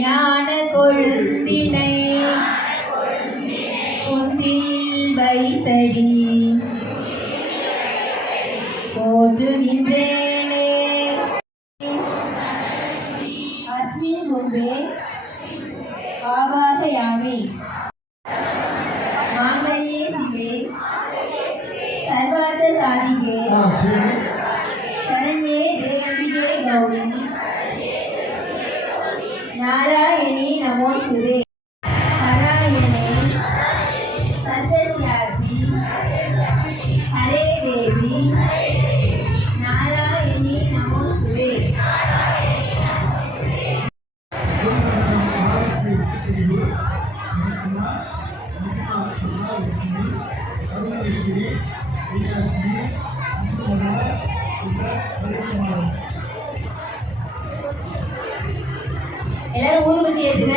ஞான கொழுந்தினை குந்தியில் வைத்தடி. போற்றுகின்றேனே அஸ்மின் கும்பே பாவாக யாமே மாமல்யே சம்பே சர்வார்த்த சாதிகே எல்லாரும் ஊதுபத்தி ஏற்றுங்க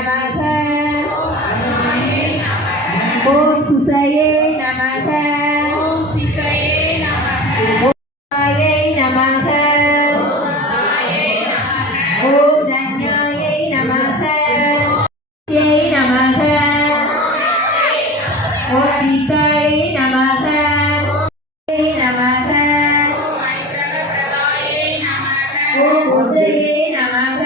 நமக ஓம் சுசையே நமக ஓம் சுசையே நமக ஓமாயை நமக ஓம் தன்யாயை நமக யை நமக ஓம் தீதாயை நமக நமக ஓம் உதயே நமக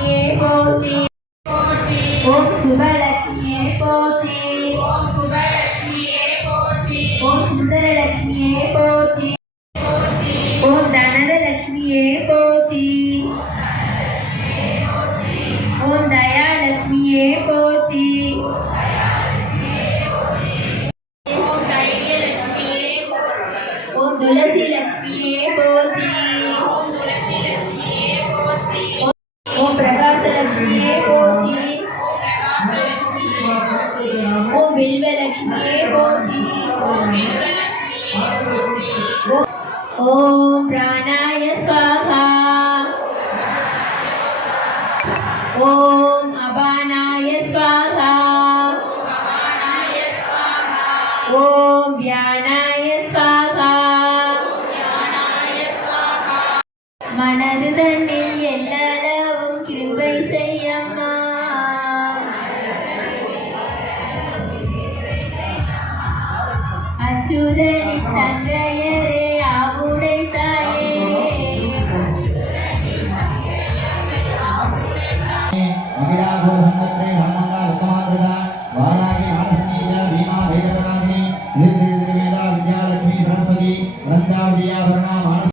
சுபலட்சுமியே போற்றி ஓம் சுபலட்சுமியே போற்றி ஓம் சுபலட்சுமியே போற்றி ஓம் சுந்தரலட்சுமியே போற்றி ஓம் தனதலட்சுமியே போற்றி ஓம் प्राणाय स्वाहा ॐ अबानाय स्वाहा ॐ व्यानाय स्वाहा மனது தன்னில் எல்லாவும் கிருபை செய்யம்மா. அச்சுதனின் தங்கைய 하고